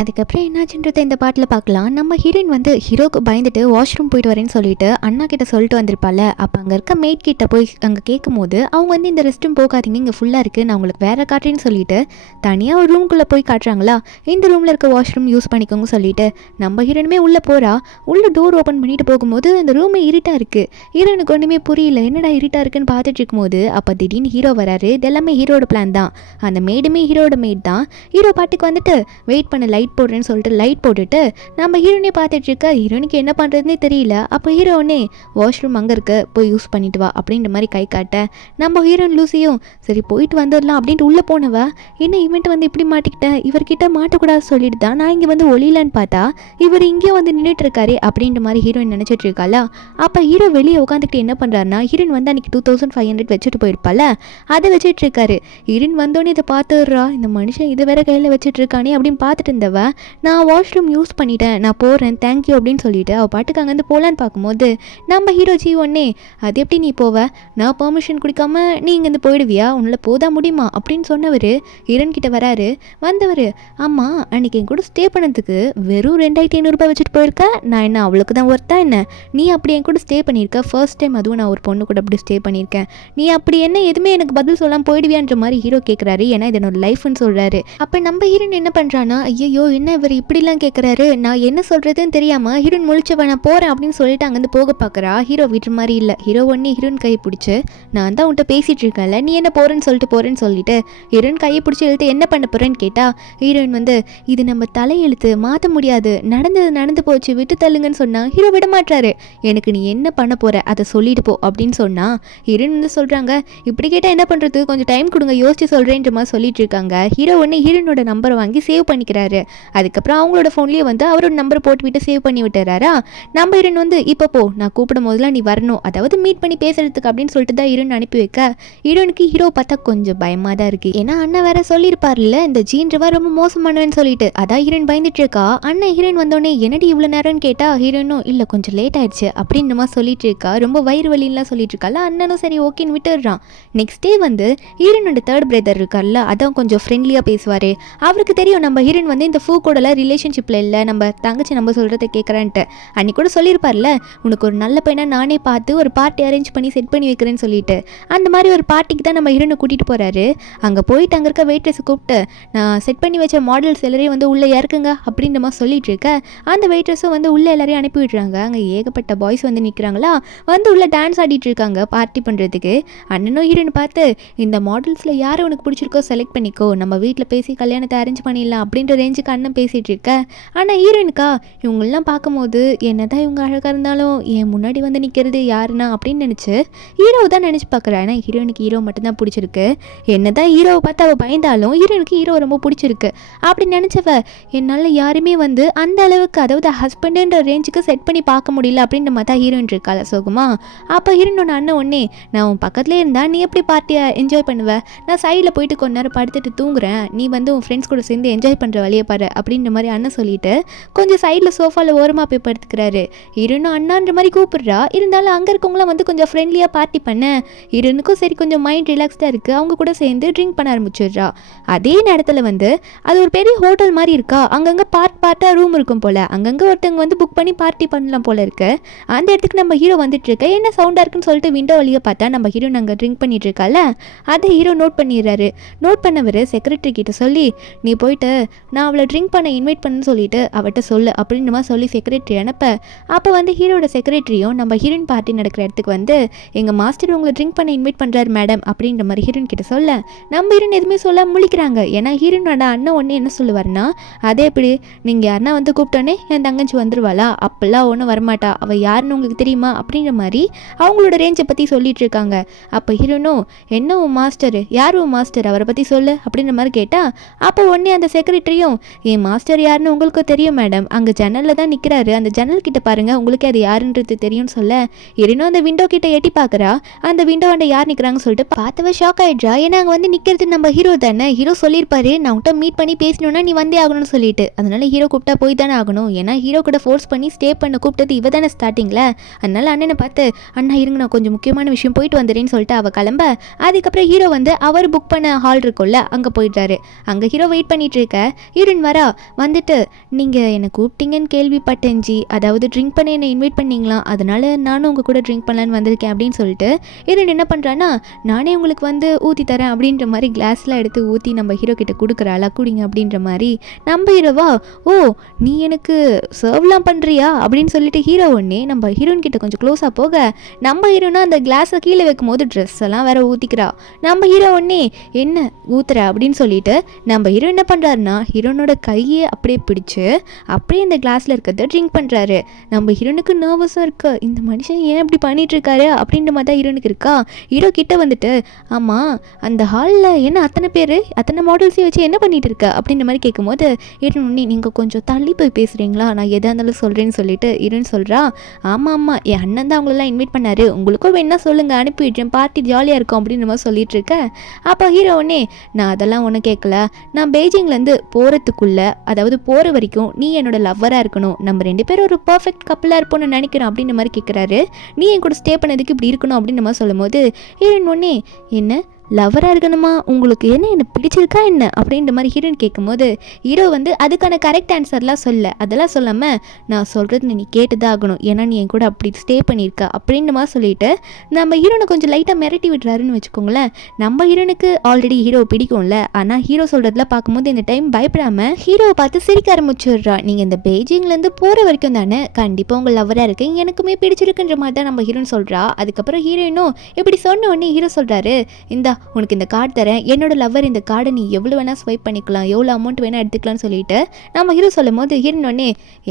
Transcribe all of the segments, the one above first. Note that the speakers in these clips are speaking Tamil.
அதுக்கப்புறம் என்னாச்சுன்றதை இந்த பாட்டில் பார்க்கலாம். நம்ம ஹீரோயின் வந்து ஹீரோக்கு பயந்துட்டு வாஷ்ரூம் போயிட்டு வரேன்னு சொல்லிட்டு அண்ணா கிட்ட சொல்லிட்டு வந்திருப்பாள். அப்போ அங்கே இருக்க மேட் கிட்ட போய் அங்கே கேட்கும் போது அவங்க வந்து இந்த ரெஸ்ட் ரூம் போகாதீங்க, இங்கே ஃபுல்லாக இருக்குது, நான் உங்களுக்கு வேறு காட்டுறேன்னு சொல்லிட்டு தனியாக ஒரு ரூம்குள்ளே போய் காட்டுறாங்களா. இந்த ரூமில் இருக்க வாஷ்ரூம் யூஸ் பண்ணிக்கோங்க சொல்லிட்டு நம்ம ஹீரோனுமே உள்ளே போகிறா. உள்ளே டோர் ஓப்பன் பண்ணிட்டு போகும்போது அந்த ரூமே இருட்டாக இருக்குது. ஹீரோனுக்கு ஒன்றுமே புரியல, என்னடா இருட்டாக இருக்குன்னு பார்த்துட்டு இருக்கும்போது அப்போ திடீர்னு ஹீரோ வராரு. இது எல்லாமே ஹீரோட பிளான் தான். அந்த மேடுமே ஹீரோட மேட் தான். ஹீரோ பாட்டுக்கு வந்துட்டு வெயிட் பண்ண லைட் போடுறேன்னு சொல்லிட்டு லைட் போட்டுட்டு நம்ம ஹீரோனே பார்த்துட்டு இருக்க. ஹீரோனுக்கு என்ன பண்ணுறதுனே தெரியல. அப்போ ஹீரோனே வாஷ்ரூம் அங்கே இருக்க, போய் யூஸ் பண்ணிட்டு வா அப்படின்ற மாதிரி கை காட்ட நம்ம ஹீரோயின் லூசியும் சரி போயிட்டு வந்துடலாம் அப்படின்ட்டு உள்ளே போனவ என்ன இவன்ட்டு வந்து இப்படி மாட்டிக்கிட்டேன், இவர்கிட்ட மாட்டக்கூடாது சொல்லிட்டு தான் நான் இங்கே வந்து ஒளியிலான்னு பார்த்தா இவர் இங்கேயும் வந்து நின்றுட்டு இருக்காரு அப்படின்ற மாதிரி ஹீரோயின் நினச்சிட்டு இருக்காளா. அப்போ ஹீரோ வெளியே உட்காந்துக்கிட்டு என்ன பண்ணுறாருன்னா ஹீரோயின் வந்து அன்றைக்கி 2500 வச்சுட்டு போயிருப்பால அதை வச்சுட்டு இருக்காரு. ஹீரோயின் வந்தோடனே இதை பார்த்துடுறா, இந்த மனுஷன் இதை வேற கையில் வச்சுட்டு இருக்கானே அப்படின்னு பார்த்துட்டு இருந்தவ நான் வாஷ்ரூம் யூஸ் பண்ணிட்டேன், நான் போகிறேன் தேங்க்யூ அப்படின்னு சொல்லிட்டு அவள் பாட்டுக்கு அங்கேருந்து போகலான்னு பார்க்கும்போது நம்ம ஹீரோ ஒன்னே அது எப்படி நீ போவ, நான் பெர்மிஷன் கொடுக்காம நீ இங்கேருந்து போயிடுவியா, உன்னால் போதா முடியுமா அப்படின்னு சொன்னவர் ஹீரோன் கிட்ட வராரு. வந்தவர் ஆமா அன்னைக்கு என் கூட ஸ்டே பண்ணதுக்கு வெறும் 2500 வச்சுட்டு போயிருக்க, நான் என்ன அவளுக்கு தான் ஒர்த்தா என்ன, நீ அப்படி என் கூட ஸ்டே பண்ணியிருக்க ஃபர்ஸ்ட் டைம், அதுவும் நான் ஒரு பொண்ணு கூட அப்படி ஸ்டே பண்ணியிருக்கேன், நீ அப்படி என்ன எதுவுமே எனக்கு பதில் சொல்லாமல் போயிடுவியான்ற மாதிரி ஹீரோ கேட்குறாரு. ஏன்னா இது என்னோட லைஃப்னு சொல்கிறாரு. அப்போ நம்ம ஹீரோன் என்ன பண்ணுறான்னா ஐயோ என்ன இவர் இப்படிலாம் கேட்குறாரு, நான் என்ன சொல்கிறதுன்னு தெரியாமல் ஹீரோன் முழிச்சவன் நான் போகிறேன் அப்படின்னு சொல்லிட்டு அங்கேருந்து போக பார்க்குறா. ஹீரோ வீட்டு மாதிரி இல்லை. ஹீரோ ஒன்னே ஹீரோன் கையை பிடிச்சி நான் தான் உன்ட்ட பேசிகிட்டு இருக்கேன்ல, நீ என்ன போகிறேன்னு சொல்லிட்டு ஹீரோயின் கையை பிடிச்சி எழுத்து என்ன பண்ண போகிறேன்னு கேட்டால் ஹீரோயின் வந்து இது நம்ம தலையெழுத்து மாற்ற முடியாது, நடந்து போச்சு விட்டு தள்ளுங்கன்னு சொன்னால் ஹீரோ விட மாட்டாரு. எனக்கு நீ என்ன பண்ண போகிற அதை சொல்லிட்டு போ அப்படின்னு சொன்னால் ஹீரோயின் வந்து சொல்கிறாங்க இப்படி கேட்டால் என்ன பண்ணுறது, கொஞ்சம் டைம் கொடுங்க யோசிச்சு சொல்கிறேன்ற மாதிரி சொல்லிட்டு இருக்காங்க. ஹீரோ ஒன்னே ஹீரோனோட நம்பரை வாங்கி சேவ் பண்ணிக்கிறாரு. அதுக்கப்புறம் அவங்களோட ஃபோன்லேயே வந்து அவரோட நம்பரை போட்டுவிட்டு சேவ் பண்ணி விட்டுறாரா. நம்ம ஹீரோன் வந்து இப்போ போ நான் கூப்பிடும் போதெல்லாம் நீ வரணும், அதாவது மீட் பண்ணி பேசுறதுக்கு அப்படின்னு சொல்லிட்டு தான் ஹீரோன் அனுப்பி வைக்க ஹீரோனுக்கு ஹீரோ பார்த்தா கொஞ்சம் பயமாக தான் இருக்குது. ஏன்னா அண்ணன் வேற சொல்லியிருப்பார்ல இந்த ஜீன்றவா ரொம்ப மோசமானவன்னு சொல்லிட்டு, அதான் ஹீரோயின் பயந்துட்டு இருக்கா. அண்ணன் ஹீரோயின் வந்தோடனே என்னடி இவ்வளோ நேரம்னு கேட்டால் ஹீரோனும் இல்லை கொஞ்சம் லேட் ஆயிடுச்சு அப்படின்ற மாதிரி சொல்லிட்டு இருக்கா. ரொம்ப வயிறு வலின்லாம் சொல்லிட்டு இருக்கால. அண்ணனும் சரி ஓகேன்னு விட்டுடுறான். நெக்ஸ்ட் டே வந்து ஹீரோனோட தேர்ட் பிரதர் இருக்கார்ல அதான் கொஞ்சம் ஃப்ரெண்ட்லியாக பேசுவார். அவருக்கு தெரியும் நம்ம ஹீரோயின் வந்து இந்த ஃபூ கூடல ரிலேஷன்ஷிப்பில் இல்லை, நம்ம தங்கச்சி நம்ம சொல்கிறத கேட்குறான்ட்டு. அன்றைக்கி கூட சொல்லியிருப்பார்ல உனக்கு ஒரு நல்ல பையனாக நானே பார்த்து ஒரு பார்ட்டி அரேஞ்ச் பண்ணி செட் பண்ணி வைக்கிறேன்னு சொல்லிட்டு, அந்த மாதிரி ஒரு பார்ட்டிக்கு தான் நம்ம ஹீரோனை கூட்டிகிட்டு போகிறாரு. அங்கே போயிட்டு அங்கே இருக்க வெயிட்ரஸை கூப்பிட்டு நான் செட் பண்ணி வச்ச மாடல்ஸ் எல்லாரையும் வந்து உள்ளே இறக்குங்க அப்படின்ற மாதிரி சொல்லிட்டு இருக்க அந்த வெயிட்ரஸும் வந்து உள்ளே எல்லாரையும் அனுப்பி விடுறாங்க. அங்கே ஏகப்பட்ட பாய்ஸ் வந்து நிற்கிறாங்களா, வந்து உள்ளே டான்ஸ் ஆடிட்டு இருக்காங்க பார்ட்டி பண்ணுறதுக்கு. அண்ணனும் ஹீரோனை பார்த்து இந்த மாடல்ஸில் யாரை உனக்கு பிடிச்சிருக்கோ செலக்ட் பண்ணிக்கோ, நம்ம வீட்டில் பேசி கல்யாணத்தை அரேஞ்ச் பண்ணிடலாம் அப்படின்ற ரேஞ்சுக்கு அண்ணன் பேசிகிட்டு இருக்க. ஆனால் ஹீரோயினுக்கா இவங்களெலாம் பார்க்கும்போது என்ன தான் இவங்க அழகாக இருந்தாலும் என் முன்னாடி வந்து நிற்கிறது யாருன்னா அப்படின்னு நினச்சி ஹீரோ தான் நினச்சி பார்க்குறேன். ஆனால் ஹீரோயினுக்கு ஹீரோ மட்டும்தான் பிடிச்சிருக்கு. என்ன தான் ஹீரோவை பார்த்து அவள் பயந்தாலும் ஹீரோயினுக்கு ஹீரோ ரொம்ப பிடிச்சிருக்கு. அப்படி நினச்சவ என்னால் யாருமே வந்து அந்த அளவுக்கு அதாவது ஹஸ்பண்டுன்ற ரேஞ்சுக்கு செட் பண்ணி பார்க்க முடியல அப்படின்ற மாதிரி தான் ஹீரோயின் இருக்காள் சோகமா. அப்போ ஹீரோனோட அண்ணன் ஒன்னே நான் உன் பக்கத்துலேயே இருந்தால் நீ எப்படி பார்ட்டியை என்ஜாய் பண்ணுவேன், நான் சைடில் போயிட்டு கொஞ்ச நேரம் படுத்துட்டு தூங்குறேன், நீ வந்து உன் ஃப்ரெண்ட்ஸ் கூட சேர்ந்து என்ஜாய் பண்ணுற வழியை பாரு அப்படின்ற மாதிரி அண்ணன் சொல்லிட்டு கொஞ்சம் சைடில் சோஃபாவில் ஓரமாக போய் படுத்துக்கிறாரு. ஹீரோனும் அண்ணான்ற மாதிரி கூப்பிடுறா. இருந்தாலும் அங்கே இருக்கவங்களாம் வந்து கொஞ்சம் ஃப்ரெண்ட்லியாக பார்ட்டி பண்ண ஹீரோனுக்கும் சரி கொஞ்சம் மைண்ட் ரிலாக்ஸ்டாக இருக்குது. அவங்க கூட சேர்ந்து ட்ரிங்க் பண்ண ஆரம்பிச்சிடுறா. அதே நேரத்தில் வந்து அது ஒரு பெரிய ஹோட்டல் மாதிரி இருக்கா, அங்கங்கே பார்ட்டாக ரூம் இருக்கும் போல், அங்கங்கே ஒருத்தவங்க வந்து புக் பண்ணி பார்ட்டி பண்ணலாம் போல் இருக்கு. அந்த இடத்துக்கு நம்ம ஹீரோ வந்துட்டு இருக்க என்ன சவுண்டாக இருக்குன்னு சொல்லிட்டு விண்டோ வழியாக பார்த்தா நம்ம ஹீரோ அங்கே ட்ரிங்க் பண்ணிட்டு இருக்கால, அதை ஹீரோ நோட் பண்ணிடுறாரு. நோட் பண்ணவர் செக்ரட்டரி கிட்ட சொல்லி நீ போயிட்டு நான் அவளை ட்ரிங்க் பண்ண இன்வைட் பண்ணுன்னு சொல்லிட்டு அவட்ட சொல்லு அப்படின்ற மாதிரி சொல்லி செக்ரட்டரி அனுப்ப அப்போ வந்து ஹீரோட செக்ரட்டரியும் நம்ம ஹீரோயின் பார்ட்டி நடக்கிற இடத்துக்கு வந்து எங்கள் மாஸ்டர் உங்களை ட்ரிங்க் பண்ண இன்வைட் பண்ணுறாரு மேடம் அப்படின்ற மாதிரி ஹீரோயின் கிட்ட சொல்ல நம்ம ஹீரோயின் எதுவுமே சொல்ல முழிக்கிறாங்க. ஏன்னா ஹீரோனோட அண்ணன் ஒன்று என்ன சொல்லுவார்னா அதே எப்படி நீங்கள் யாருன்னா வந்து கூப்பிட்டோன்னே என் தங்கச்சி வந்துருவாளா, அப்பெல்லாம் ஒன்றும் வரமாட்டா, அவள் யாருன்னு உங்களுக்கு தெரியுமா அப்படின்ற மாதிரி அவங்களோட ரேஞ்சை பற்றி சொல்லிட்டு இருக்காங்க. அப்போ ஹீரோனும் என்ன உன் மாஸ்டர், யார் உன் மாஸ்டர், அவரை பற்றி சொல்லு அப்படின்ற மாதிரி கேட்டால் அப்போ உடனே அந்த செக்ரட்டரியும் என் மாஸ்டர் யாருன்னு உங்களுக்கு தெரியும் மேடம், அங்கே ஜன்னலில் தான் நிற்கிறாரு, அந்த ஜன்னல் கிட்ட பாருங்கள் உங்களுக்கே அது யாருன்றது தெரியும்னு சொல்ல இன்னும் அந்த விண்டோ கிட்ட எட்டி பார்க்குறா. அந்த விண்டோ அண்ட யார் நிற்கிறாங்கன்னு சொல்லிட்டு பார்த்தவ ஷாக் ஆகிடுறா. ஏன்னா அங்கே வந்து நிற்கிறது நம்ம ஹீரோ தானே. ஹீரோ சொல்லியிருப்பாரு நான் உன்கிட்ட மீட் பண்ணி பேசணுன்னா நீ வந்தே ஆகணும்னு சொல்லிட்டு, அதனால ஹீரோ கூப்பிட்டா போய் தானே ஆகணும். ஏன்னா ஹீரோ கூட ஃபோர்ஸ் பண்ணி ஸ்டே பண்ண கூப்பிட்டது இவ தானே ஸ்டார்டிங்கில். அதனால அண்ணனை பார்த்து அண்ணா இருங்க நான் கொஞ்சம் முக்கியமான விஷயம் போயிட்டு வந்துடுறேன்னு சொல்லிட்டு அவள் கிளம்ப அதுக்கப்புறம் ஹீரோ வந்து அவர் புக் பண்ண ஹால் இருக்கும்ல அங்கே போயிடுறாரு. அங்கே ஹீரோ வெயிட் பண்ணிட்டு இருக்க ஹீரோயின் வரா வந்துட்டு நீங்கள் என்னை கூப்பிட்டீங்கன்னு கேள்விப்பட்டேன் ஜி, அதாவது ட்ரிங்க் பண்ண என்னை இன்வைட் பண்ணீங்களா, அதனால் நானும் உங்கள் கூட ட்ரிங்க் பண்ணலான்னு வந்திருக்கேன் அப்படின்னு சொல்லிட்டு ஹீரோயின் என்ன பண்ணுறான்னா நானே உங்களுக்கு வந்து ஊற்றி தரேன் அப்படின்ற மாதிரி கிளாஸ்லாம் எடுத்து ஊற்றி நம்ம ஹீரோ கிட்ட கொடுக்குறாளா, குடிங்க அப்படின்ற மாதிரி. நம்ம ஹீரோவா ஓ நீ எனக்கு சர்வ்லாம் பண்ணுறியா அப்படின்னு சொல்லிட்டு ஹீரோ ஒன்னே நம்ம ஹீரோயின் கிட்ட கொஞ்சம் க்ளோஸாக போக நம்ம ஹீரோனா அந்த கிளாஸை கீழே வைக்கும் போது ட்ரெஸ் எல்லாம் வேற ஊற்றிக்கிறா. நம்ம ஹீரோ ஒன்னே என்ன ஊத்துற அப்படின்னு சொல்லிட்டு நம்ம ஹீரோ என்ன பண்ணுறாருன்னா ஹீரோனோட கையை அப்படியே பிடிச்சு அப்படியே அந்த கிளாஸில் இருக்கிறத ட்ரிங்க் பண்ணுறாரு. நம்ம ஹீரோனுக்கு நர்வஸாக இருக்கு, இந்த மனுஷன் ஏன் இப்படி பண்ணிட்டு இருக்காரு அப்படின்ற மாதிரி தான் ஹீரோனுக்கு இருக்கா. ஹீரோ கிட்ட வந்துட்டு ஆமாம் அந்த ஹாலில் என்ன அத்தனை பேர் அத்தனை மாடல்ஸையும் வச்சு என்ன பண்ணிட்டு இருக்க அப்படின்ற மாதிரி கேட்கும்போது ஹீரோன் நீங்கள் கொஞ்சம் தள்ளி போய் பேசுகிறீங்களா, நான் எதாக இருந்தாலும் சொல்கிறேன்னு சொல்லிட்டு ஹீரோன் சொல்கிறா. ஆமாம் என் அண்ணன் தான் அவங்களெல்லாம் இன்வைட் பண்ணாரு, உங்களுக்கும் வேணா சொல்லுங்கள் அனுப்பிடுறேன், பார்ட்டி ஜாலியாக இருக்கும் அப்படின்ற மாதிரி சொல்லிட்டு இருக்க. அப்போ ஹீரோ உடனே நான் அதெல்லாம் ஒன்றும் கேட்கல, நான் பெய்ஜிங்லேருந்து போகிறதுக்குள்ளே அதாவது போகிற வரைக்கும் நீ என்னோட லவ்வராக இருக்கணும், நம்ம 2 பேரும் ஒரு பர்ஃபெக்ட் கப்பலாக இருப்போம்னு நினைக்கிறேன் அப்படின்ற மாதிரி கேட்குறாரு. நீ என் கூட ஸ்டே பண்ணதுக்கு இப்படி இருக்கணும் அப்படின்ற மாதிரி சொல்லும் போது ஹீரோயின் உடனே என்ன லவராக இருக்கணுமா, உங்களுக்கு என்ன பிடிச்சிருக்கா என்ன அப்படின்ற மாதிரி ஹீரோயின் கேட்கும்போது ஹீரோ வந்து அதுக்கான கரெக்ட் ஆன்சர்லாம் அதெல்லாம் சொல்லாமல் நான் சொல்கிறது நீ கேட்டு தான் ஆகணும், ஏன்னா நீ என் கூட அப்படி ஸ்டே பண்ணியிருக்கா அப்படின்ற மாதிரி சொல்லிட்டு நம்ம ஹீரோனை கொஞ்சம் லைட்டாக மிரட்டி விடுறாருன்னு வச்சுக்கோங்களேன். நம்ம ஹீரோனுக்கு ஆல்ரெடி ஹீரோ பிடிக்கும்ல, ஆனால் ஹீரோ சொல்கிறதுல பார்க்கும்போது இந்த டைம் பயப்படாமல் ஹீரோவை பார்த்து சிரிக்க ஆரம்பிச்சிடுறா. நீங்கள் இந்த பெய்ஜிங்லேருந்து போகிற வரைக்கும் தானே கண்டிப்பாக உங்கள் லவராக இருக்கு, எனக்குமே பிடிச்சிருக்குன்ற மாதிரி தான் நம்ம ஹீரோன்னு சொல்கிறா. அதுக்கப்புறம் ஹீரோயினும் இப்படி சொன்ன உடனே ஹீரோ சொல்கிறாரு இந்த உனக்கு இந்த கார்டு தரேன், என்னோட லவ்வர் இந்த கார்டை நீ எவ்வளோ வேணால் ஸ்வைப் பண்ணிக்கலாம், எவ்வளோ அமௌண்ட் வேணால் எடுத்துக்கலாம்னு சொல்லிட்டு நம்ம ஹீரோ சொல்லும் போது ஹீரோயின் உடனே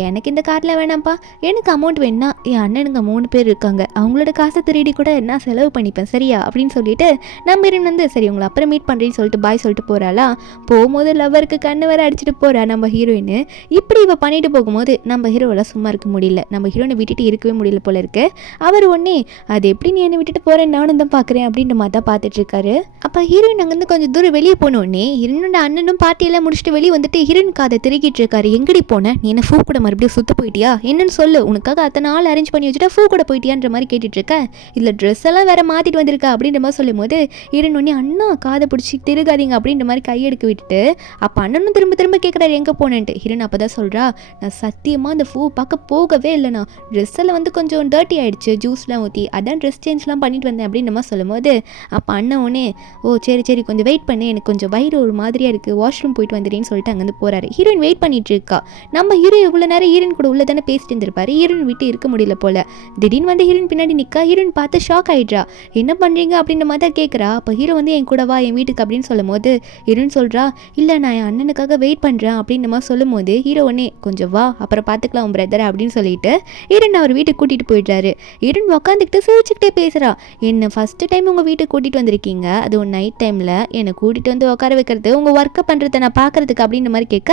எனக்கு இந்த கார்டில் வேணாம்ப்பா, எனக்கு அமௌண்ட் வேணா என் அண்ணனுங்க 3 பேர் இருக்காங்க, அவங்களோட காசை திருடி கூட நான் செலவு பண்ணிப்பேன் சரியா அப்படின்னு சொல்லிட்டு நம்ம ஹீரோயின் வந்து சரி உங்களை அப்புறம் மீட் பண்ணுறேன்னு சொல்லிட்டு பாய் சொல்லிட்டு போகிறாளா. போகும்போது லவ்வருக்கு கண்ணு வேற அடிச்சுட்டு போகிறா நம்ம ஹீரோயின். இப்படி இவ பண்ணிட்டு போகும்போது நம்ம ஹீரோவெல்லாம் சும்மா இருக்க முடியல, நம்ம ஹீரோனை விட்டுட்டு இருக்கவே முடியல போல இருக்கு. அவர் ஒன்னே அது எப்படி நீ என்னை விட்டுட்டு போகிறேன் நானும் தான் பார்க்குறேன் அப்படின்ற மாதிரி தான் பார்த்துட்டு இருக்காரு. அப்போ ஹீரோயின் அங்கேருந்து கொஞ்சம் தூரம் வெளியே போனோடனே ஹீரோனோட அண்ணனும் பார்ட்டியெல்லாம் முடிச்சுட்டு வெளியே வந்துட்டு ஹீரோயின் காதை திருக்கிட்டு இருக்காரு. எங்கடி போனேன், நீ என்ன ஃபூ கூட மறுபடியும் சுத்த போயிட்டியா, என்னன்னு சொல்லு, உனக்காக அத்தனை நாள் அரேஞ்ச் பண்ணி வச்சுட்டா ஃபூ கூட போயிட்டியான்ற மாதிரி கேட்டுட்டு இருக்க, இதில் ட்ரெஸ் எல்லாம் வேற மாற்றிட்டு வந்திருக்கா அப்படின்ற மாதிரி சொல்லும் போது ஹீரோயின் உடனே அண்ணா காதை பிடிச்சி திருகாதீங்க அப்படின்ற மாதிரி கையெடுக்க விட்டுட்டு அப்போ அண்ணனும் திரும்ப திரும்ப கேட்குறாரு எங்கே போனேன்ட்டு. ஹீரோயின் அப்போ தான் சொல்கிறா நான் சத்தியமாக அந்த ஃபூ பார்க்க போகவே இல்லைண்ணா, ட்ரெஸ் எல்லாம் வந்து கொஞ்சம் டர்ட்டி ஆகிடுச்சு ஜூஸ்லாம் ஊற்றி, அதான் ட்ரெஸ் சேஞ்ச்லாம் பண்ணிட்டு வந்தேன் அப்படின்ற மாதிரி சொல்லும் போது அப்போ அண்ணன் உடனே ஓ சரி சரி கொஞ்சம் வெயிட் பண்ணு, எனக்கு கொஞ்சம் வயிறு ஒரு மாதிரியாக இருக்குது, வாஷ்ரூம் போயிட்டு வந்துடுறேன்னு சொல்லிட்டு அங்கேருந்து போகிறாரு. ஹீரோயின் வெயிட் பண்ணிட்டு இருக்கா. நம்ம ஹீரோ இவ்வளோ நேரம் ஹீரோயின் கூட உள்ள தானே பேசிட்டு இருந்திருப்பாரு, ஹீரோயின் விட்டு இருக்க முடியல போல. திடீர்னு வந்து ஹீரோயின் பின்னாடி நிற்கா. ஹீரோயின் பார்த்து ஷாக் ஆகிடுறா, என்ன பண்ணுறீங்க அப்படின்ற மாதிரி தான் கேட்குறா. அப்போ ஹீரோ வந்து என் கூட வா என் வீட்டுக்கு அப்படின்னு சொல்லும் போது ஹீரோயின் சொல்கிறா இல்லை நான் என் அண்ணனுக்காக வெயிட் பண்ணுறேன் அப்படின்ற மாதிரி சொல்லும் போது ஹீரோ உடனே கொஞ்சம் வா அப்புறம் பார்த்துக்கலாம் உன் பிரதர் அப்படின்னு சொல்லிட்டு ஹீரோயின் அவர் வீட்டுக்கு கூட்டிகிட்டு போயிடுறாரு. ஹீரோயின் உட்காந்துக்கிட்டு சிரிச்சுக்கிட்டே பேசுகிறா, என்ன ஃபஸ்ட்டு டைம் உங்கள் வீட்டுக்கு கூட்டிகிட்டு வந்திருக்கீங்க, அது ஒரு நைட் டைமில் என்னை கூட்டிகிட்டு வந்து உட்கார வைக்கிறது உங்கள் ஒர்க்கை பண்ணுறதை நான் பார்க்குறதுக்கு அப்படின்ற மாதிரி கேட்க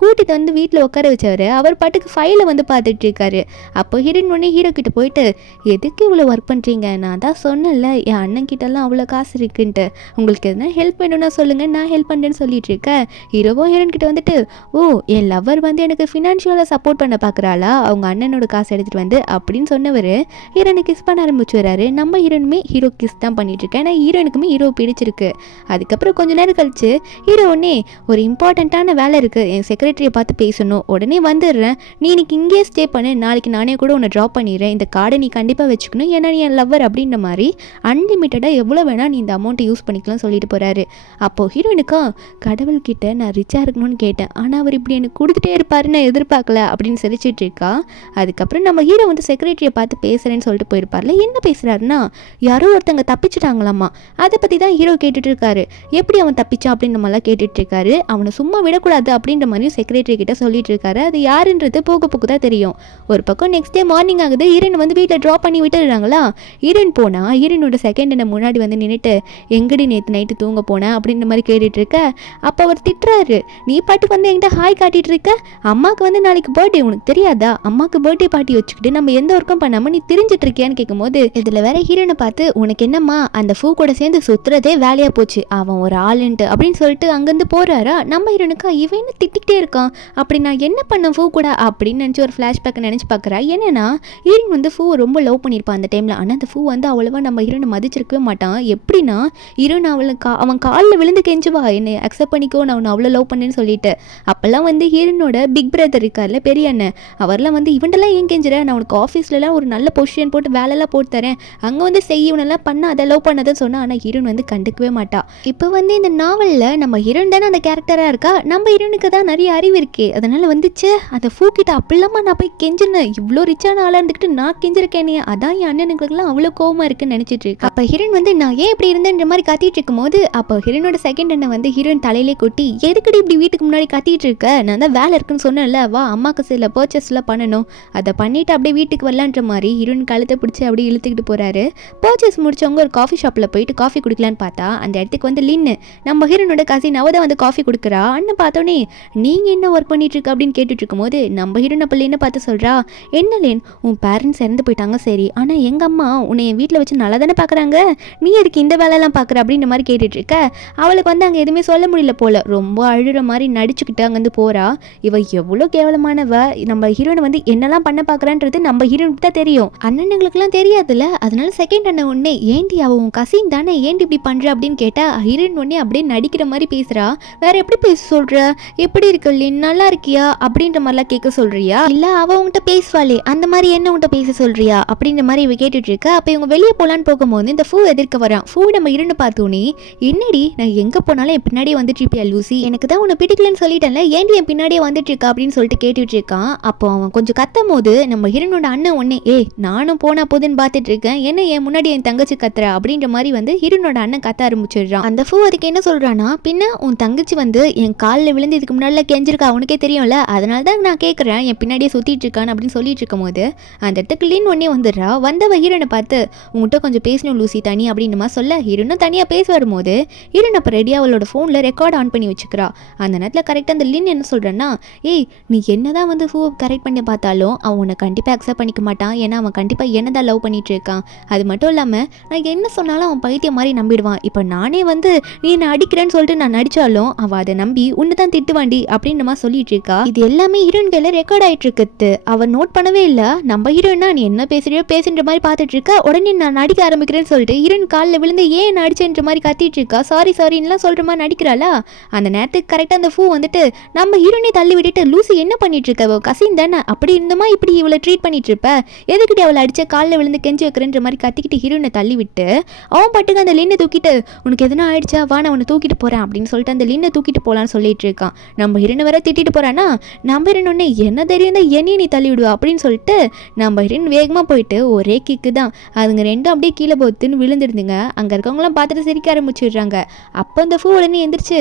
கூட்டிகிட்டு வந்து வீட்டில் உட்கார வச்சவர் அவர் பாட்டுக்கு ஃபைலை வந்து பார்த்துட்டு இருக்காரு. அப்போ ஹீரோயின் உடனே ஹீரோ கிட்ட போயிட்டு எதுக்கு இவ்வளோ ஒர்க் பண்ணுறீங்க, நான் தான் சொன்னேன்ல என் அண்ணன் கிட்டலாம் அவ்வளோ காசு இருக்குன்ட்டு, உங்களுக்கு எதுனா ஹெல்ப் வேணும்னா சொல்லுங்கள் நான் ஹெல்ப் பண்ணுறேன்னு சொல்லிட்டு இருக்கேன். ஹீரோவும் ஹீரோயின் கிட்ட வந்துட்டு ஓ என் லவ்வர் வந்து எனக்கு ஃபினான்ஷியலாக சப்போர்ட் பண்ண பார்க்குறாளா, அவங்க அண்ணனோட காசு எடுத்துகிட்டு வந்து அப்படின்னு சொன்னவர் ஹீரோனை கிஸ் பண்ண ஆரம்பிச்சு வராரு. நம்ம ஹீரோனுமே ஹீரோ கிஸ் தான் பண்ணிட்டு இருக்கேன், ஏன்னா ஹீரோனுக்குமே ஹீரோ பிடிச்சிருக்கு. அதுக்கப்புறம் கொஞ்ச நேரம் கழிச்சு ஹீரோ உடனே ஒரு இம்பார்ட்டண்ட்டான வேலை இருக்குது, என் செக்ரட்டரியை பார்த்து பேசணும், உடனே வந்துடுறேன், நீ இன்னைக்கு இங்கேயே ஸ்டே பண்ணு, நாளைக்கு நானே கூட உன்னை ட்ராப் பண்ணிடுறேன், இந்த கார்டை நீ கண்டிப்பாக வச்சுக்கணும், ஏன்னா நீ என் லவ்வர் அப்படின்ற மாதிரி அன்லிமிட்டடாக எவ்வளோ வேணால் நீ இந்த அமௌண்ட்டை யூஸ் பண்ணிக்கலாம் சொல்லிட்டு போகிறாரு. அப்போது ஹீரோயினுக்கா கடவுள்கிட்ட நான் ரிச்சாக இருக்கணும்னு கேட்டேன், ஆனால் அவர் இப்படி எனக்கு கொடுத்துட்டே இருப்பாருன்னு நான் எதிர்பார்க்கல அப்படின்னு சிரிச்சிட்டு இருக்கா. அதுக்கப்புறம் நம்ம ஹீரோ வந்து செக்ரட்டரியை பார்த்து பேசுகிறேன்னு சொல்லிட்டு போயிருப்பார்ல, என்ன பேசுகிறாருன்னா யாரோ ஒருத்தங்க தப்பிச்சுட்டாங்களாமா, அதை பற்றி தான் ஹீரோ கேட்டுட்டு இருக்காரு. எப்படி அவன் தப்பிச்சான் அப்படின்னு நம்மளாம் கேட்டுட்டு இருக்காரு. அவனை சும்மா விடக்கூடாது அப்படின்ற மாதிரியும் செக்ரட்டரி கிட்ட சொல்லிட்டு இருக்காரு. அது யாருன்றது போக போக்கு தான் தெரியும். ஒரு பக்கம் நெக்ஸ்ட் டே மார்னிங் ஆகுது, ஹீரோயின் வந்து வீட்டில் ட்ராப் பண்ணி விட்டுடுறாங்களா. ஹீரோயின் போனால் ஹீரோயினோட செகண்ட் என்ன முன்னாடி வந்து நின்றுட்டு எங்கடி நேற்று நைட்டு தூங்க போனேன் அப்படின்ற மாதிரி கேட்டுட்டு இருக்க. அப்போ அவர் திட்டுறாரு, நீ பாட்டுக்கு வந்து என்கிட்ட ஹாய் காட்டிட்டு இருக்க, அம்மாவுக்கு வந்து நாளைக்கு பர்த்டே உனக்கு தெரியாதா, அம்மாவுக்கு பர்த்டே பார்ட்டி வச்சுக்கிட்டு நம்ம எந்த ஒர்க்கும் பண்ணாமல் நீ திரிஞ்சிட்டு இருக்கியான்னு கேட்கும்போது இதில் வேற ஹீரோயினை பார்த்து உனக்கு என்னம்மா அந்த ஃபூ கூட சேர்ந்து குத்துறதே வேலையா போச்சு, அவன் ஒரு ஆளுன்ட்டு அப்படின்னு சொல்லிட்டு அங்கேருந்து போறாரா. நம்ம ஹீரோனுக்கா இவன் திட்டிகிட்டே இருக்கான், அப்படி நான் என்ன பண்ண ஃபூ கூட அப்படின்னு நினச்சி ஒரு ஃப்ளாஷ்பேக் நினச்சி பார்க்குறா. என்னன்னா ஹீரோயின் வந்து ஃபூ ரொம்ப லவ் பண்ணியிருப்பான் அந்த டைமில். ஆனால் அந்த ஃபூ வந்து அவ்வளோவா நம்ம ஹீரோனை மதிச்சிருக்கவே மாட்டான். எப்படின்னா ஹீரோன் அவன் காலில் விழுந்து கெஞ்சுவா, என்னை அக்செப்ட் பண்ணிக்கோ, நான் அவனை அவ்வளோ லவ் பண்ணேன்னு சொல்லிட்டு. அப்போல்லாம் வந்து ஹீரோனோட பிக் பிரதர் இருக்கார்ல, பெரிய அண்ணன், அவர்லாம் வந்து இவன்டெல்லாம் ஏன் கெஞ்சுற, நான் உனக்கு ஆஃபீஸ்லலாம் ஒரு நல்ல பொசிஷன் போட்டு வேலையெல்லாம் போட்டு தரேன், அங்கே வந்து செய்யவனெல்லாம் பண்ண அதை லவ் பண்ணதுன்னு சொன்னால். ஆனால் ஹீரோன் வந்து கண்டுக்கவே மாட்டா. இப்போ வந்து இந்த நாவலில் நம்ம ஹீரோன் தானே அந்த கேரக்டராக இருக்கா, நம்ம ஹீரோனுக்கு தான் நிறைய அறிவு இருக்கே, அதனால் வந்துச்சு அந்த ஃபூ கிட்ட அப்படிலாமா நான் போய் கெஞ்சினேன், இவ்வளோ ரிச்சான ஆளாக இருந்துக்கிட்டு நான் கெஞ்சிருக்கேனே, அதான் என் அண்ணனுக்குலாம் அவ்வளோ கோவமாக இருக்குன்னு நினச்சிட்டு இருக்கு. அப்போ ஹீரோன் வந்து நான் ஏன் இப்படி இருந்தேன்ற மாதிரி கத்திட்டு இருக்கும் போது, அப்போ ஹீரோனோட செகண்ட் அண்ணன் வந்து ஹீரோயின் தலையிலே கொட்டி, எதுக்கடி இப்படி வீட்டுக்கு முன்னாடி கத்திட்டு இருக்க, நான் தான் வேலை இருக்குன்னு சொன்னேன்ல, வா அம்மாவுக்கு சில பர்ச்சேஸ்லாம் பண்ணணும், அதை பண்ணிவிட்டு அப்படியே வீட்டுக்கு வரலான்ற மாதிரி ஹீரோயின் கழுத்தை பிடிச்சி அப்படியே இழுத்துக்கிட்டு போகிறாரு. பர்ச்சேஸ் முடிச்சவங்க ஒரு காஃபி ஷாப்பில் போயிட்டு காஃபி குடிக்கலான்னு பார்த்தா அந்த இடத்துக்கு வந்து லின்னு, நம்ம ஹீரோனோட கசின் அவ தான் வந்து காஃபி கொடுக்குறா. அண்ணன் பார்த்தோன்னே நீங்கள் என்ன ஒர்க் பண்ணிட்டு இருக்க அப்படின்னு கேட்டுட்டு இருக்கும்போது நம்ம ஹீரோன் அப்போ லின்னு பார்த்து சொல்கிறா, என்ன லின், உன் பேரண்ட்ஸ் இறந்து போயிட்டாங்க சரி, ஆனால் எங்கள் அம்மா உன்னை என் வீட்டில் வச்சு நல்லா தானே பார்க்குறாங்க, நீ எதுக்கு இந்த வேலையெல்லாம் பார்க்குற அப்படின்ற மாதிரி கேட்டுட்டு இருக்க. அவளுக்கு வந்து அங்கே எதுவுமே சொல்ல முடியல போல, ரொம்ப அழுகிற மாதிரி நடிச்சுக்கிட்டு அங்கேருந்து போகிறா. இவ எவ்வளோ கேவலமானவ, நம்ம ஹீரோனை வந்து என்னெல்லாம் பண்ண பார்க்குறான்றது நம்ம ஹீரோனுக்கு தான் தெரியும், அண்ணனுங்களுக்குலாம் தெரியாதுல்ல. அதனால செகண்ட் அண்ணன் உடனே ஏண்டி அவ உன் கசின் தானே, ஏண்டி இப்படி பண்ணுற அப்படின்னு கேட்டால் ஹீரோயின் உடனே அப்படியே நடிக்கிற மாதிரி பேசுகிறா. வேற எப்படி பேச சொல்கிற, எப்படி இருக்கு லின், நல்லா இருக்கியா அப்படின்ற மாதிரிலாம் கேட்க சொல்கிறியா, இல்லை அவள் உங்கள்கிட்ட பேசுவாளே அந்த மாதிரி என்ன உங்கள்கிட்ட பேச சொல்கிறியா அப்படின்ற மாதிரி இவ கேட்டுட்டு இருக்க. அப்போ இவங்க வெளியே போகலான்னு போகும்போது இந்த ஃபூ எதிர்க்க வரான். ஃபூ நம்ம இரண்டு பார்த்தோன்னே, என்னடி நான் எங்கே போனாலும் என் பின்னாடியே வந்துட்டு இருப்பியா லூசி, எனக்கு தான் உன்னை பிடிக்கலன்னு சொல்லிட்டேன்ல, ஏன்டி என் பின்னாடியே வந்துட்டு இருக்கா அப்படின்னு சொல்லிட்டு கேட்டுட்டு இருக்கான். அப்போ அவன் கொஞ்சம் கத்தும் போது நம்ம ஹீரோனோட அண்ணன் ஒன்னே, நானும் போனா போதுன்னு பார்த்துட்டு இருக்கேன், என்ன என் முன்னாடி என் தங்கச்சி கத்துற அப்படின்ற மாதிரி வந்து ஹீரோனோட அண்ணன் கத்த ஆரம்பிச்சிடுறான். அந்த ஃபூ அதுக்கு என்ன சொல்றானா, பின்ன உன் தங்கச்சி வந்து என் காலில் விழுந்து இதுக்கு முன்னாடி கெஞ்சிருக்கா, அவனுக்கே தெரியும்ல, அதனால தான் நான் கேட்குறேன், என் பின்னாடியே சுற்றிட்டு இருக்கான் அப்படின்னு சொல்லிட்டு இருக்கும் போது அந்த இடத்துக்கு லின் ஒன்னே வந்துடுறா. வந்தவ ஹீரோனை பார்த்து, உங்கள்கிட்ட கொஞ்சம் பேசணும் லூசி தனி அப்படின்னு மாதிரி சொல்ல, ஹீரோனும் தனியாக பேச வரும்போது ஹீரோன் அப்போ ரெடியாக அவளோட ஃபோனில் ரெக்கார்ட் ஆன் பண்ணி வச்சுக்கிறா. அந்த நேரத்தில் கரெக்டாக அந்த லின் என்ன சொல்கிறேன்னா, நீ என்னதான் வந்து ஃபூ கரெக்ட் பண்ணி பார்த்தாலும் அவன் உன்னை கண்டிப்பாக அக்செப்ட் பண்ணிக்க மாட்டான், ஏன்னா அவன் கண்டிப்பாக என்ன தான் லவ் பண்ணிட்டு இருக்கான், அது மட்டும் இல்லாமல் நான் என்ன சொன்னாலும் அவன் பைத்தியம் மாதிரி நம்பிடுவான், இப்போ நானே வந்து நீ என்ன அடிக்கிறேன்னு சொல்லிட்டு நான் நடித்தாலும் அவள் அதை நம்பி உன்னை தான் திட்டுவாண்டி அப்படின்னு மாதிரி சொல்லிட்டு இருக்கா. இது எல்லாமே ஹீரோயின் கையில் ரெக்கார்ட் ஆகிட்டு இருக்குது, அவன் நோட் பண்ணவே இல்லை. நம்ம ஹீரோயினா நீ என்ன பேசுறியோ பேசுன்ற மாதிரி பார்த்துட்டு இருக்கா. உடனே நான் நடிக்க ஆரம்பிக்கிறேன்னு சொல்லிட்டு ஹீரோயின் காலில் விழுந்து ஏன் நடிச்சேன்ற மாதிரி கத்திட்டு இருக்கா. சாரின்லாம் சொல்கிற மாதிரி நடிக்கிறாளா. அந்த நேரத்துக்கு கரெக்டாக அந்த ஃபூ வந்துட்டு நம்ம ஹீரோனே தள்ளி விட்டுட்டு, லூசி என்ன பண்ணிட்டு இருக்க, கசின் தானே, அப்படி இருந்தமா இப்படி இவளை ட்ரீட் பண்ணிட்டு இருப்ப, எதுக்கிட்டே அவளை அடிச்ச காலில் விழுந்து கெஞ்சி வைக்கிறன்ற மாதிரி கத்திக்கிட்டு ஹீரோனை தள்ளி விட்டு அவன் பாட்டுக்கு அந்த லின்னை தூக்கிட்டு, உனக்கு எதுனா ஆயிடுச்சா வா நான் உன்னை தூக்கிட்டு போகிறேன் அப்படின்னு சொல்லிட்டு அந்த லின்னை தூக்கிட்டு போகலான்னு சொல்லிட்டு இருக்கான். நம்ம ஹீரோனை வர திட்டிட்டு போகிறான்னா, நம்ம ஹீரோனே என்ன தெரியும் தான் என்னையும் நீ தள்ளி விடுவா அப்படின்னு சொல்லிட்டு நம்ம ஹீரோன் வேகமாக போயிட்டு ஒரே கிக்கு தான், அதுங்க ரெண்டும் அப்படியே கீழே போத்துன்னு விழுந்துருந்துங்க. அங்கே இருக்கவங்களாம் பார்த்துட்டு சிரிக்க ஆரம்பிச்சிடுறாங்க. அப்போ அந்த ஃபூ உடனே எந்திரிச்சு,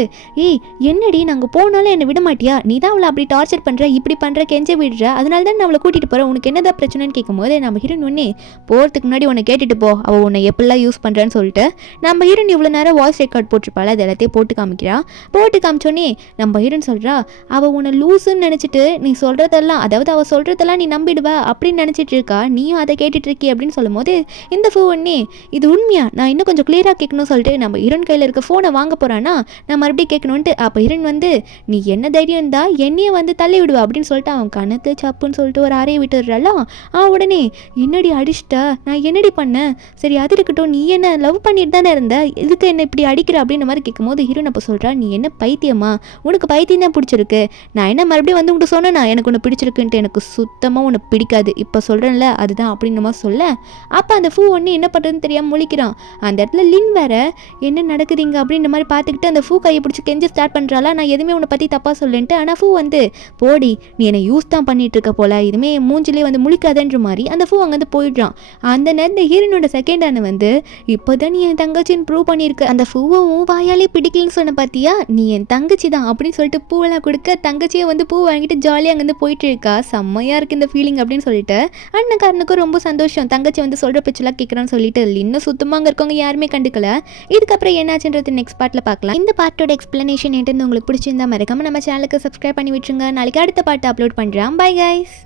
என்னடி நாங்கள் போனாலும் என்னை விட மாட்டியா, நீ தான் அவளை அப்படி டார்ச்சர் பண்ணுற, இப்படி பண்ணுற, கெஞ்ச விடுற, அதனால தான் நான் அவளை கூட்டிகிட்டு போகிறேன், உனக்கு என்னதான் பிரச்சனைன்னு கேட்கும்போது நம்ம ஹீரோன் ஒன்னே போகிறதுக்கு முன்னாடி உன்னை கேட்டுட்டு போ, அவள் உன்னை எப்படிலாம் யூஸ் பண்ணுறான்னு சொல்லிட்டு நம்ம ஹீரோன் இவ்வளோ நேரம் வாய்ஸ் ரெக்கார்ட் போட்டிருப்பாள், அது எல்லாத்தையும் போட்டு காமிக்கிறா. போட்டு காமிச்சோன்னே நம்ம ஹீரோன் சொல்கிறா, அவள் உன்னை லூஸுன்னு நினச்சிட்டு நீ சொல்கிறதெல்லாம், அதாவது அவள் சொல்கிறதெல்லாம் நீ நம்பிடுவ அப்படின்னு நினச்சிட்டு இருக்கா, நீயும் அதை கேட்டுட்டு இருக்கி அப்படின்னு சொல்லும் போது இந்த ஃபூ ஒன்னே, இது உண்மையா, நான் இன்னும் கொஞ்சம் கிளியராக கேட்கணும்னு சொல்லிட்டு நம்ம ஹீரோன் கையில் இருக்க ஃபோனை வாங்க போகிறான்னா நான் மறுபடியும் கேட்கணுன்ட்டு. அப்போ ஹீரோன் வந்து, நீ என்ன தைரியம் இருந்தா என்னையே வந்து தள்ளி விடுவா அப்படின்னு சொல்லிட்டு அவன் கணத்து சப்புன்னு சொல்லிட்டு ஒரு அறையை விட்டுடுறாளா. உடனே என்னடி அடிச்சிட்டா, நான் என்னடி பண்ணேன், சரி அது இருக்கட்டும், நீ என்ன லவ் பண்ணிட்டு தானே இருந்த, இதுக்கு என்ன இப்படி அடிக்கிற அப்படின்ற மாதிரி கேட்கும்போது ஹீரோன் அப்போ சொல்கிறா, நீ என்ன பைத்தியமா, உனக்கு பைத்தியம் தான் பிடிச்சிருக்கு, நான் என்ன மறுபடியும் வந்து உன்ட்டு சொன்னேன்னா எனக்கு உன்னை பிடிச்சிருக்குன்ட்டு, எனக்கு சுத்தமாக உன்னை பிடிக்காது, இப்போ சொல்கிறேன்ல அதுதான் அப்படின்ற மாதிரி சொல்ல. அப்போ அந்த ஃபூ ஒன்று என்ன பண்ணுறதுன்னு தெரியாமல் முழிக்கிறான். அந்த இடத்துல லின் வேற என்ன நடக்குதுங்க அப்படின்ற மாதிரி பார்த்துக்கிட்டு அந்த ஃபூ கையை பிடிச்சி கெஞ்சி ஸ்டார்ட் பண்ணுறாளா, நான் எதுவுமே உன்னை பற்றி தப்பாக சொல்லிட்டு. ஆனால் ஃபூ வந்து, போடி நீ என்னை யூஸ் தான் பண்ணிட்டு இருக்க போல, இதுவுமே மூஞ்சிலே வந்து முழிக்காதன்ற மாதிரி அந்த ஃபூ அங்கேருந்து போயிடுறான். அந்த நேரத்தில் ஹீரோனோட செகண்ட் ஆன வந்து, இப்போதான் நீ என் தங்கச்சின்னு ப்ரூவ் பண்ணியிருக்க, அந்த ஃபூவும் வாயாலே பிடிக்கலன்னு சொன்ன பார்த்தியா, நீ என் தங்கச்சி தான் அப்படின்னு சொல்லிட்டு பூவெல்லாம் கொடுக்க தங்கச்சியை வந்து பூ வாங்கிட்டு ஜாலியாக அங்கேருந்து போயிட்டு இருக்கா. செம்மையாக இருக்குது இந்த ஃபீலிங் அப்படின்னு சொல்லிட்டு அண்ணக்காரனுக்கும் ரொம்ப சந்தோஷம், தங்கச்சி வந்து சொல்கிற பிச்செல்லாம் கேட்குறான்னு சொல்லிட்டு. இன்னும் சுத்தமாக அங்கே இருக்கவங்க யாருமே கண்டுக்கல. இதுக்கப்புறம் என்னாச்சுன்றது நெக்ஸ்ட் பார்ட்டில் பார்க்கலாம். இந்த பார்ட்டோட எக்ஸ்பிளனேஷன் என்னன்னு உங்களுக்கு பிடிச்சிருந்தா மறக்காம நம்ம சேனலுக்கு சப்ஸ்கிரைப் பண்ணி விட்டுருங்க. நாளைக்கு அடுத்த பார்ட் அப்லோட் பண்ணுறேன். Bye guys.